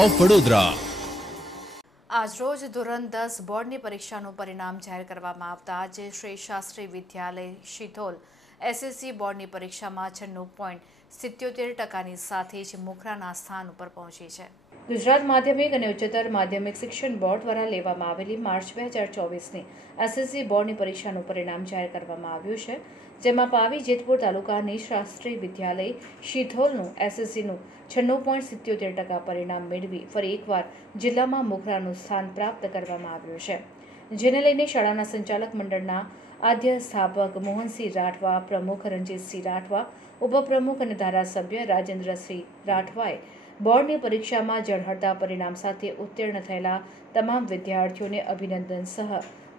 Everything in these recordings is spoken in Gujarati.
ઓફ વડોદરા। આજરોજ ધોરણ 10 બોર્ડની પરીક્ષાનું પરિણામ જાહેર કરવામાં આવતા આજે શ્રી શાસ્ત્રી વિદ્યાલય શિથોલ એસએસસી બોર્ડની પરીક્ષામાં 96.77% સાથે જ મુખરાના સ્થાન ઉપર પહોંચી છે। ગુજરાત માધ્યમિક અને ઉચ્ચતર માધ્યમિક શિક્ષણ બોર્ડ દ્વારા લેવામાં આવેલી માર્ચ 2024ની એસએસસી બોર્ડની પરીક્ષાનું પરિણામ જાહેર કરવામાં આવ્યું છે, જેમાં પાવી જેતપુર તાલુકાની શાસ્ત્રી વિદ્યાલય શિથોલનું એસએસસીનું 96.77% પરિણામ મેળવી ફરી એકવાર જિલ્લામાં મુખરાનું સ્થાન પ્રાપ્ત કરવામાં આવ્યું છે, જેને લઈને શાળાના સંચાલક મંડળના આદ્ય સ્થાપક મોહનસિંહ રાઠવા, પ્રમુખ રણજીતસિંહ રાઠવા, ઉપપ્રમુખ અને ધારાસભ્ય રાજેન્દ્રસિંહ રાઠવાએ બોર્ડની પરીક્ષામાં ઝળહળતા પરિણામ સાથે ઉત્તીર્ણ થયેલા તમામ વિદ્યાર્થીઓને અભિનંદન સહ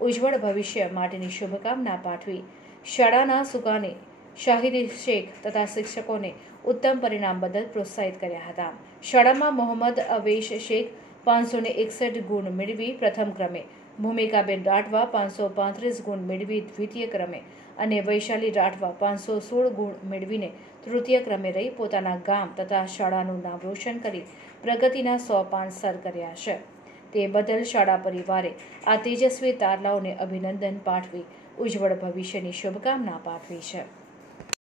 ઉજ્જવળ ભવિષ્ય માટેની શુભકામના પાઠવી શાળાના સુકાની શાહિદ શેખ તથા શિક્ષકોને ઉત્તમ પરિણામ બદલ પ્રોત્સાહિત કર્યા હતા। શાળામાં મોહમ્મદ અવેશ શેખ 561 ગુણ મેળવી પ્રથમ ક્રમે, ભૂમિકાબેન રાઠવા 535 ગુણ મેળવી દ્વિતીય ક્રમે અને વૈશાલી રાઠવા 516 ગુણ મેળવીને તૃતીય ક્રમે રહી પોતાના ગામ તથા શાળાનું નામ રોશન કરી પ્રગતિના 100 પાન સર કર્યા છે। તે બદલ શાળા પરિવારે આ તેજસ્વી તારલાઓને અભિનંદન પાઠવી ઉજ્જવળ ભવિષ્યની શુભકામના પાઠવી છે।